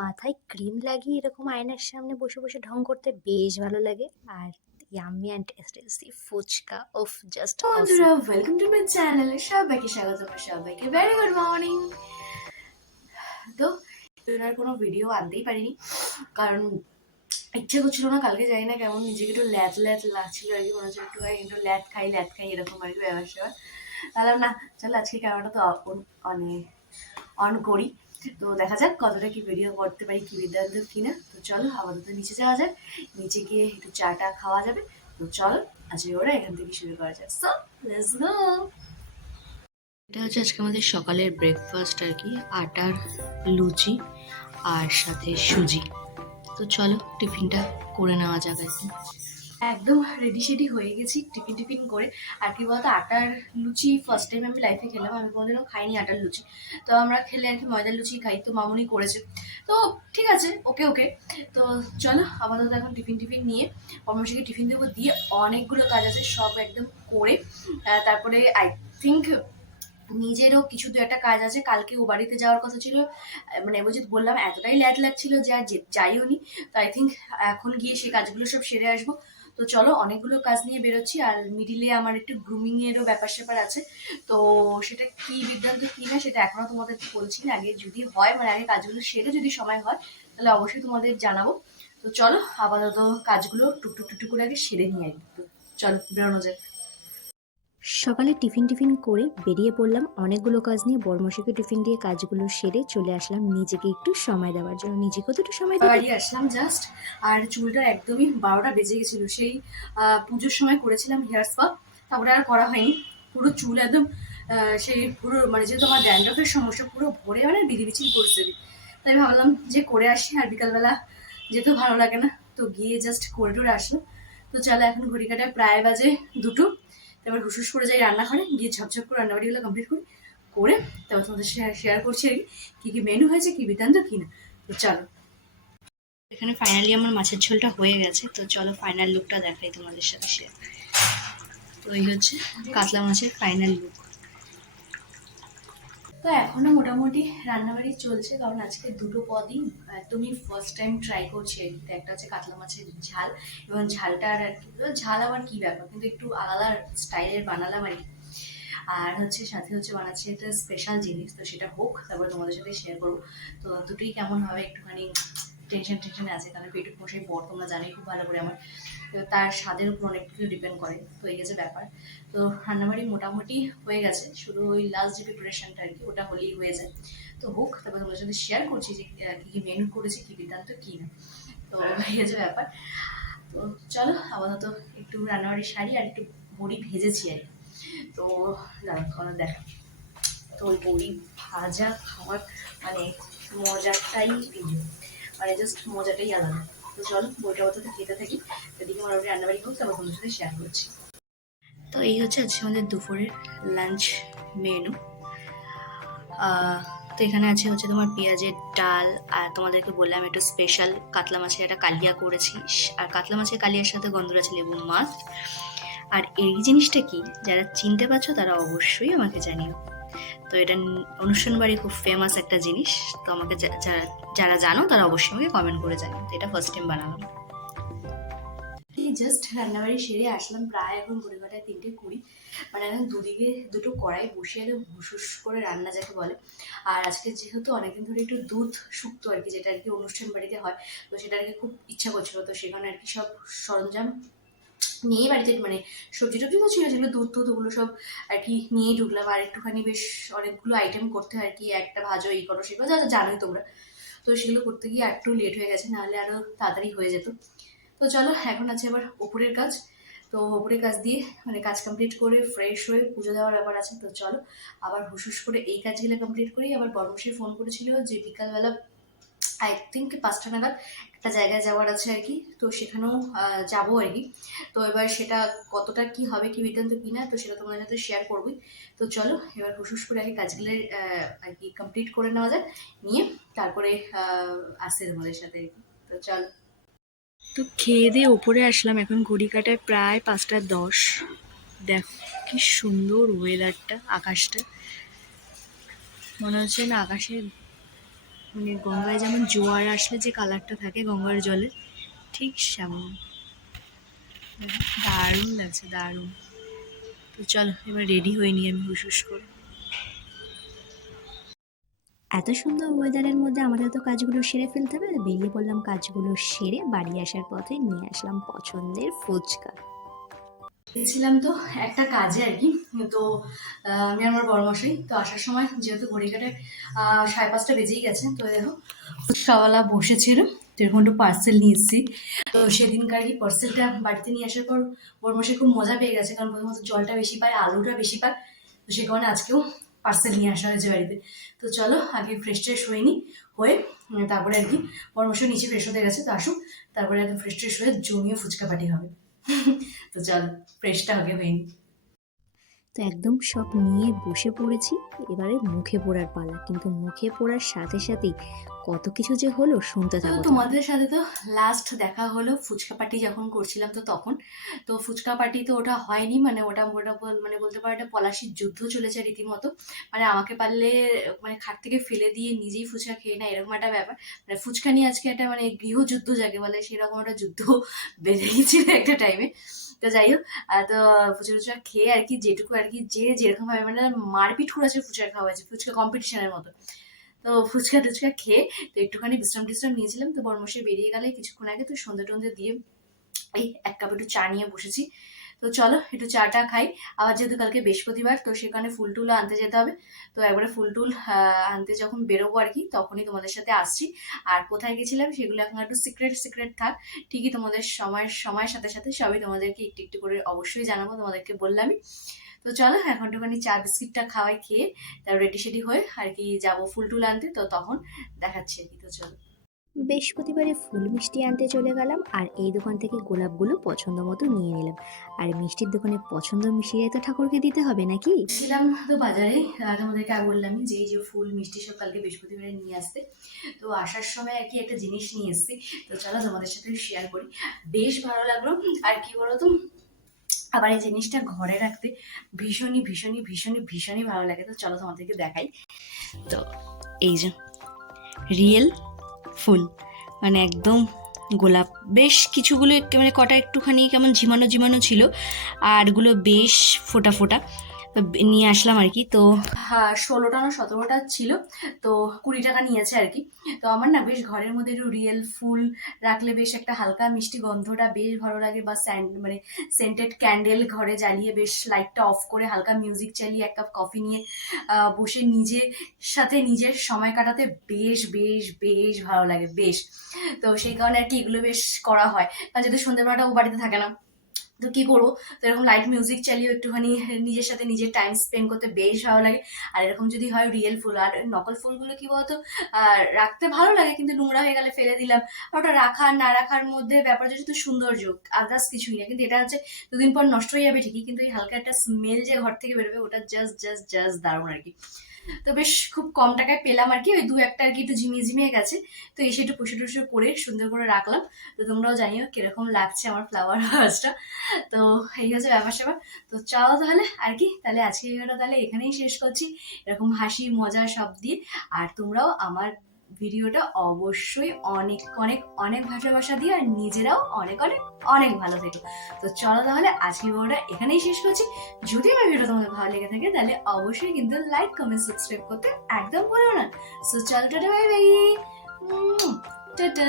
মাথায় ক্রিম লাগিয়ে এরকম আয়নার সামনে বসে বসে ঢং করতে বেশ ভালো লাগে। আর yummy and tasty fuchka of just বন্ধুরা ওয়েলকাম টু মাই চ্যানেল সবাইকে স্বাগত সবাইকে ভেরি গুড মর্নিং তো আর কোনো ভিডিও আনতেই পারিনি কারণ ইচ্ছে করছিল না কালকে জানি না কেমন নিজেকে একটু ল্যাত ল্যাত লাগছিল আর কি মনে হচ্ছে একটু একটু ল্যাত খাই ল্যাত খাই এরকম আর কি স্যাপার তাহলে না চলো আজকে ক্যামেরাটা তো অন অন করি। তো দেখা যাক কতটা কি ভিডিও করতে পারি, কি বিদ্যান্ত কিনা। তো চলো আপাতত নিচে যাওয়া যাক। নিচে গিয়ে একটু চাটা খাওয়া যাবে। তো চলো, আজকে ওরা এখান থেকে শুরু করা যাক। সো লেটস গো এটা হচ্ছে আজকে আমাদের সকালের ব্রেকফাস্ট আর কি, আটার লুচি আর সাথে সুজি। তো চলো, টিফিনটা করে নেওয়া যাক আর কি। একদম রেডি সেডি হয়ে গেছি, টিফিন টিফিন করে। আর কি বলতো, আটার লুচি ফার্স্ট টাইম আমি লাইফে খেলাম, আমি কোনোদিনও খাইনি আটার লুচি। তো আমরা খেলে আর কি ময়দার লুচি খাই, তো মামুনি করেছে। তো ঠিক আছে ওকে ওকে তো চলো, আপাতত এখন টিফিন টিফিন নিয়ে কর্মশাকে টিফিন দেবো, দিয়ে অনেকগুলো কাজ আছে, সব একদম করে তারপরে আই থিঙ্ক নিজেরও কিছু দু একটা কাজ আছে। কালকে ও বাড়িতে যাওয়ার কথা ছিল মানে বুঝে বললাম, এতটাই ল্যাট লাগছিল যে আর যাইও নি তো আই থিঙ্ক এখন গিয়ে সেই কাজগুলো সব সেরে আসব। তো চলো, অনেকগুলো কাজ নিয়ে বেরোচ্ছি, আর মিডিলে আমার একটু গ্রুমিং এরও ব্যাপার স্যাপার আছে। তো সেটা কি বিদ্যান্ত কি না, সেটা এখনও তোমাদের বলছি না। আগে যদি হয় মানে আগে কাজগুলো সেরে যদি সময় হয়, তাহলে অবশ্যই তোমাদের জানাব। তো চলো, আপাতত কাজগুলো টুকটুক টুকটুক করে আগে সেরে নিয়ে আসব চলো, বেরোনো যাক। সকালে টিফিন টিফিন করে বেরিয়ে পড়লাম। অনেকগুলো কাজ নিয়ে বর্মশিকে টিফিন দিয়ে কাজগুলো সেরে চলে আসলাম। নিজেকে একটু সময় দেওয়ার জন্য। নিজেকে তো একটু সময় বাড়ি আসলাম জাস্ট আর চুলটা একদমই বারোটা বেজে গেছিল। সেই পুজোর সময় করেছিলাম হেয়ার স্পা তারপরে আর করা হয়নি। পুরো চুল একদম সেই পুরো মানে যেহেতু আমার ড্যান্ড্রফের সমস্যা, পুরো ভরে মানে বিধিবিচির পরিস্থিতি। তাই ভাবলাম যে করে আসি, আর বিকালবেলা যেতেও ভালো লাগে না, তো গিয়ে জাস্ট করে টোরে আসলো তো চলো, এখন ঘড়ি কাটায় প্রায় বাজে দুটো। তারপর হুসুস করে যাই রান্নাঘরে, গিয়ে ঝপঝপ করে রান্নাবাড়িগুলো কমপ্লিট করি, করে তারপর তোমাদের শেয়ার করছি আর কি কি কী মেনু হয়েছে, কী বৃত্তান্ত, কী না। তো চলো। এখানে ফাইনালি আমার মাছের ঝোলটা হয়ে গেছে, তো চলো ফাইনাল লুকটা দেখাই তোমাদের সাথে শেয়ার তো এই হচ্ছে কাতলা মাছের ফাইনাল লুক তো এখনও মোটামুটি রান্নাবাড়ি চলছে, কারণ আজকে দুটো পদই একদমই ফার্স্ট টাইম ট্রাই করছি একটা হচ্ছে কাতলা মাছের ঝাল, এবং ঝালটার আর কি ঝাল আবার কি ব্যাপার? কিন্তু একটু আলাদা স্টাইলের বানালাম আর কি। আর হচ্ছে সাথে হচ্ছে বানাচ্ছি একটা স্পেশাল জিনিস, তো সেটা হোক, তারপর তোমাদের সাথে শেয়ার করব। তো দুটোই কেমন হবে? একটুখানি টেনশন টেনশন আছে, কারণ পেটুক মশাই বর, তোমরা জানোই খুব ভালো করে আমার তার স্বাদের উপর অনেক কিছু ডিপেন্ড করে, তো এই গেছে ব্যাপার। তো রান্নাবাড়ি মোটামুটি হয়ে গেছে, শুধু ওই লাস্ট যে প্রিপারেশনটা আর কি, ওটা হলেই হয়ে যায়। তো হোক, তারপর তোমাদের সাথে শেয়ার করছি যে কি কি মেনু করেছি, কি বৃত্তান্ত, কি না। তো এই গেছে ব্যাপার। তো চলো, আপাতত একটু রান্নাবাড়ি সারি আর একটু বড়ি ভেজেছি আর কি। তো দাঁড়া দেখা তো ওই বড়ি ভাজা খাওয়ার মানে মজাটাই মানে জাস্ট মজাটাই আলাদা। তো চলো, বইটা অতটা খেতে থাকি। এদিকে মোটামুটি রান্নাবাড়ি হোক, তারপর সাথে শেয়ার করছি। তো এই হচ্ছে আজকে আমাদের দুপুরের লাঞ্চ মেনু তো এখানে আছে হচ্ছে তোমার পেঁয়াজের ডাল, আর তোমাদেরকে বললাম একটু স্পেশাল কাতলা মাছের একটা কালিয়া করেছি। আর কাতলা মাছের কালিয়ার সাথে গন্ধরাজ লেবু মাছ। আর এই জিনিসটা কি? যারা চিনতে পারছ তারা অবশ্যই আমাকে জানিও। তো এটা অনুষ্ঠান বাড়ি খুব ফেমাস একটা জিনিস। তো আমাকে যারা যারা জানো তারা অবশ্যই আমাকে কমেন্ট করে জানিও। তো এটা ফার্স্ট টাইম বানালাম। জাস্ট রান্নাবাড়ি সেরে আসলাম প্রায় এখন ঘুরে ঘটায় তিনটে কুড়ি। মানে এখন দুদিকে দুটো কড়াই বসিয়ে একদম হুসুস করে রান্না যাকে বলে। আর আজকে যেহেতু অনেকদিন ধরে একটু দুধ শুক্তো আর কি, যেটা আর কি অনুষ্ঠান বাড়িতে হয়, তো সেটা আর কি খুব ইচ্ছা করছিল। তো সেখানে আর কি সব সরঞ্জাম নিয়ে বাড়িতে মানে সবজি টবজি তো ছিল, যেগুলো দুধ টুধ ওগুলো সব আর কি নিয়ে ঢুকলাম। আর একটুখানি বেশ অনেকগুলো আইটেম করতে আর কি, একটা ভাজো এই করো, সেগুলো যা জানোই তোমরা। তো সেগুলো করতে গিয়ে একটু লেট হয়ে গেছে নাহলে আরও তাড়াতাড়ি হয়ে যেত। তো চলো, এখন আছে আবার ওপরের কাজ। তো ওপরের কাজ দিয়ে মানে কাজ কমপ্লিট করে ফ্রেশ হয়ে পুজো দেওয়ার ব্যাপার আছে। তো চলো, আবার হুসুস করে এই কাজগুলো কমপ্লিট করি আবার বর্মশী ফোন করেছিল যে বিকালবেলা আই থিঙ্ক পাঁচটা নাগাদ একটা জায়গায় যাওয়ার আছে আর কি। তো সেখানেও যাব আর কি। তো এবার সেটা কতটা কি হবে, কি বৃত্তান্ত কি না, তো সেটা তোমাদের সাথে শেয়ার করবই। তো চলো, এবার হুসুস করে আগে কাজগুলো আর কি কমপ্লিট করে নেওয়া যায় নিয়ে তারপরে আসছে তোমাদের সাথে আর কি। তো চলো। তো খেয়ে দিয়ে ওপরে আসলাম, এখন ঘড়ি কাটায় প্রায় পাঁচটা দশ। দেখো, কি সুন্দর ওয়েদারটা আকাশটা। মনে হচ্ছে না আকাশে মানে গঙ্গায় যেমন জোয়ার আসলে যে কালারটা থাকে গঙ্গার জলে, ঠিক সেমন। দারুণ লাগছে, দারুণ। তো চলো, এবার রেডি হয়ে নি আমি হুস হুস করে। এত সুন্দর ওয়েদারের মধ্যে আমাদের তো কাজগুলো সেরে ফেলতে হবে, বেরিয়ে পড়লাম কাজগুলো সেরে বাড়ি আসার পথে নিয়ে আসলাম পছন্দের ফুচকা। গেছিলাম তো একটা কাজে আর কি। তো আমি আমার বড়মশাই তো আসার সময় যেহেতু ঘড়ি কাটে আহ, সাড়ে পাঁচটা বেজেই গেছে তো দেখো ফুচকাওয়ালা বসেছিল তো এরকম একটু পার্সেল নিয়ে এসেছি। তো সেদিনকার কি পার্সেলটা বাড়িতে নিয়ে আসার পর বড়মশাই খুব মজা পেয়ে গেছে কারণ প্রথমত জলটা বেশি পায় আলুটা বেশি পায় তো সে কারণে আজকেও পার্সেল নিয়ে আসা হয়েছে বাড়িতে। তো চলো আগে ফ্রেশ ট্রেশ হয়ে নি হয়ে তারপরে আর কি পরামর্শ নিচে ফ্রেশ হতে গেছে তো আসুক তারপরে একদম ফ্রেশ ট্রেশ হয়ে জমিয়ে ফুচকা পাটি হবে। তো চল, ফ্রেশটা আগে হয়ে তো একদম সব নিয়ে বসে পড়েছি, এবারে মুখে পড়ার পালা। কিন্তু মুখে পড়ার সাথে সাথেই কত কিছু যে হলো শুনতে থাকো তোমাদের সাথে তো লাস্ট দেখা হলো ফুচকা পার্টি যখন করছিলাম তো তখন। তো ফুচকা পার্টি তো ওটা হয়নি মানে ওটা ওটা মানে বলতে পারো একটা পলাশির যুদ্ধ চলেছে রীতিমতো। মানে আমাকে পারলে মানে খাট থেকে ফেলে দিয়ে নিজেই ফুচকা খেয়ে না এরকম একটা ব্যাপার। মানে ফুচকা নিয়ে আজকে একটা মানে গৃহযুদ্ধ যাকে বলে সেরকম একটা যুদ্ধ বেঁধে গেছিল একটা টাইমে তো যাই হোক তো ফুচকা টুচকা খেয়ে আর কি যেটুকু আর কি যে যেরকম ভাবে মানে মারপিট করেছে ফুচকা খাওয়া হয়েছে ফুচকা কম্পিটিশনের মতো। তো ফুচকা টুচকা খেয়ে তো একটুখানি বিশ্রাম টিশ্রাম নিয়েছিলাম। তো বর্মশে বেরিয়ে গেলে কিছুক্ষণ আগে, তো সন্ধে টন্ধে দিয়ে এই এক কাপ একটু চা নিয়ে বসেছি। তো চলো একটু চাটা খাই। আবার যেহেতু কালকে বৃহস্পতিবার, তো সেখানে ফুল টুল আনতে যেতে হবে। তো একবারে ফুল টুল আনতে যখন বেরোবো আর কি, তখনই তোমাদের সাথে আসছি। আর কোথায় গেছিলাম সেগুলো এখন একটু সিক্রেট সিক্রেট থাক। ঠিকই তোমাদের সময়ের সময়ের সাথে সাথে সবই তোমাদেরকে একটু একটু করে অবশ্যই জানাব, তোমাদেরকে বললামই। তো চলো এখন একটুখানি চা বিস্কিটটা খাওয়াই খেয়ে তার রেডি সেডি হয়ে আর কি যাব ফুল টুল আনতে তো তখন দেখাচ্ছি আর কি তো চলো। বৃহস্পতিবারে ফুল মিষ্টি আনতে চলে গেলাম আর এই দোকান থেকে গোলাপগুলো পছন্দ মতো নিয়ে নিলাম। আর মিষ্টির দোকানে পছন্দ মিষ্টিটাই তো ঠাকুরকে দিতে হবে নাকি? ছিলাম তো বাজারে তোমাদেরকে আগে বললামই যে এই যে ফুল মিষ্টি সব কালকে বৃহস্পতিবারে নিয়ে আসতে। তো আসার সময় আর কি একটা জিনিস নিয়ে এসেছি তো চলো তোমাদের সাথে শেয়ার করি। বেশ ভালো লাগল আর কি বলতো আবার এই জিনিসটা ঘরে রাখতে ভীষণই ভীষণই ভীষণই ভীষণই ভালো লাগে। তো চলো তোমাদেরকে দেখাই। তো এই যে রিয়েল ফুল মানে একদম গোলাপ, বেশ কিছুগুলো মানে কটা একটুখানি কেমন ঝিমানো ঝিমানো ছিল আরগুলো বেশ ফোটা ফোটা। নিয়ে আসলাম আর কি। তো হ্যাঁ ষোলোটা না সতেরোটা ছিল। তো কুড়ি টাকা নিয়েছে আর কি। তো আমার না বেশ ঘরের মধ্যে একটু রিয়েল ফুল রাখলে বেশ একটা হালকা মিষ্টি গন্ধটা বেশ ভালো লাগে বা স্যান্ড মানে সেন্টেড ক্যান্ডেল ঘরে জ্বালিয়ে বেশ লাইটটা অফ করে হালকা মিউজিক চালিয়ে এক কাপ কফি নিয়ে বসে নিজের সাথে নিজের সময় কাটাতে বেশ বেশ বেশ ভালো লাগে, বেশ। তো সেই কারণে আর কি এগুলো বেশ করা হয়। কারণ যদি সন্ধ্যেবেলাটা ও বাড়িতে থাকে না তো কি করব? তো এরকম লাইট মিউজিক চালিয়ে একটুখানি নিজের সাথে নিজের টাইম স্পেন্ড করতে বেশ ভালো লাগে। আর এরকম যদি হয় রিয়েল ফুল। আর নকল ফুলগুলো কি বলতো? রাখতে ভালো লাগে কিন্তু নোংরা হয়ে গেলে ফেলে দিলাম। আর ওটা রাখা না রাখার মধ্যে ব্যাপারটা হচ্ছে তো সৌন্দর্য আদার্স কিছুই না। কিন্তু এটা হচ্ছে দুদিন পর নষ্ট হয়ে যাবে ঠিকই, কিন্তু এই হালকা একটা স্মেল যে ঘর থেকে বেরোবে, ওটা জাস্ট জাস্ট জাস্ট দারুণ আর কি। তো বেশ খুব কম টাকায় পেলাম আর কি। ওই দু একটা আর কি একটু ঝিমিয়ে ঝিমিয়ে গেছে। তো এসে একটু পুষে টুসে করে সুন্দর করে রাখলাম। তো তোমরাও জানিও কীরকম লাগছে আমার ফ্লাওয়ার হাউসটা। তো এই হচ্ছে ব্যাপার স্যাপার। তো চাও তাহলে আর কি, তাহলে আজকে ভিডিওটা তাহলে এখানেই শেষ করছি। এরকম হাসি, মজা সব দিয়ে। আর তোমরাও আমার ভিডিওটা অবশ্যই অনেক অনেক অনেক ভালোবাসা দিয়ে আর নিজেরাও অনেক অনেক অনেক ভালো থেকো। তো চলো তাহলে আজকের ভিডিওটা এখানেই শেষ করছি। যদি আমার ভিডিও তোমাদের ভালো লেগে থাকে তাহলে অবশ্যই কিন্তু লাইক কমেন্ট সাবস্ক্রাইব করতে একদম ভুলো না। সো চলো টাটা বাই বাই টাটা।